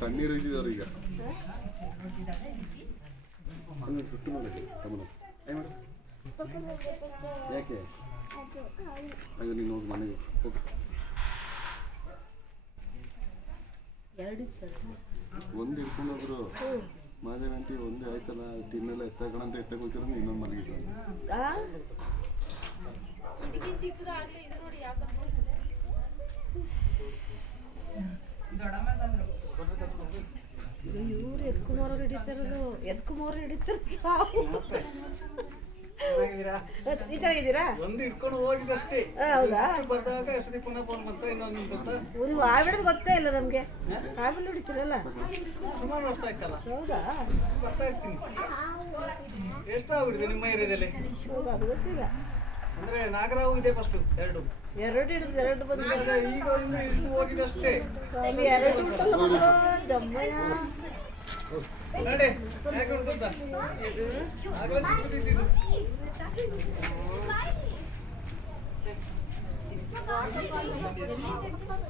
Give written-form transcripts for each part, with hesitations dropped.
ತಣ್ಣೀರು ಇದ್ದಿದ್ದವ್ರು ಈಗ ಯಾಕೆ ಅಯ್ಯೋ ನೀನು ಹೋಗಿ ಮನೆಗೆ ಹೋಗಿ ಒಂದು ಹಿಡ್ಕೊಂಡು ಹೋದ್ರು ಮಾದೇವಂತಿ ಒಂದೇ ಆಯ್ತಲ್ಲ ತಿನ್ನೆಲ್ಲ ಎತ್ತಕಣಂತ ಎತ್ತಕೊಳ್ತಿರೋ ಇನ್ನೊಂದು ಮಲಗಿದ್ರು ಇವ್ರು ಎದ್ಕುಮಾರ್ ಹಿಡಿತಾರದು ಎದ್ಕುಮಾರ್ ಹಿಡಿತಾರ ಚೆನ್ನಾಗಿದ್ದೀರಾ ಒಂದು ಇಟ್ಕೊಂಡು ಹೋಗಿದ್ದಷ್ಟೇ. ಹೌದಾ ಬಂದಾಗ ಎಷ್ಟು ಪುನಃ ಫೋನ್ ಬಂತ ಇನ್ನೊಂದು ಗೊತ್ತಾ ನೀವು ಆವಿಡೋದು ಗೊತ್ತೇ ಇಲ್ಲ ನಮ್ಗೆ ಆವಿಲ್ ಹಿಡಿತೀರಲ್ಲ ಸುಮಾರು ವರ್ಷ ಆಯ್ತಲ್ಲ. ಹೌದಾ ಬರ್ತಾ ಇರ್ತೀನಿ. ಎಷ್ಟು ಆಗ್ಬಿಡಿದೆ ನಿಮ್ಮ ಏರಿಯಾದಲ್ಲಿ? ಅದು ಗೊತ್ತಿಲ್ಲ ಅಂದ್ರೆ ನಾಗರಾವು ಇದೆ ಫಸ್ಟ್ ಎರಡು ಹಿಡಿದು ಎರಡು ಬಂದು ಈಗ ಒಂದು ಇಟ್ಟು ಹೋಗಿದಷ್ಟೇ. ಎರಡು ಉಂಟಲ್ಲ ದಮ್ಮಯ್ಯ ನಡೆ ಯಾಕೆ ಉಂಟುತ್ತ ಆಗಲೇ ಚಿಕ್ಕದಿದ್ದು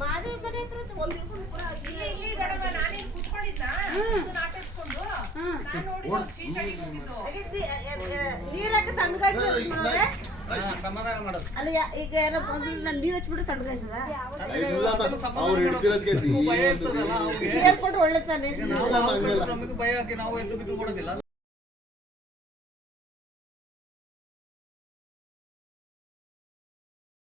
ಮಾದೇವ ಮನೆ ಹತ್ರ ಒಂದು ನೀರಕ್ಕೆ ತಣ್ಣಗಾಯ್ತು ಸಮಾಧಾನ ಮಾಡೋದು. ಅಲ್ಲ ಈಗ ಏನೋ ಬಂದು ನಾನು ನೀರು ಹಚ್ಬಿಟ್ಟು ತಣ್ಣಗಾಯ್ತದ ಅವ್ರು ಹಿಡ್ತಿರೋದಕ್ಕೆ ಭಯ ಇರ್ತದಲ್ಲ ಅವ್ರಿಗೆ. ಹೇಳ್ಕೊಟ್ರೆ ಒಳ್ಳೆ ತಾನೆ ನಮಗೆ ಭಯ ಹಾಕಿ ನಾವು ಎದ್ದು ಬಿದ್ದು ಕೊಡೋದಿಲ್ಲ.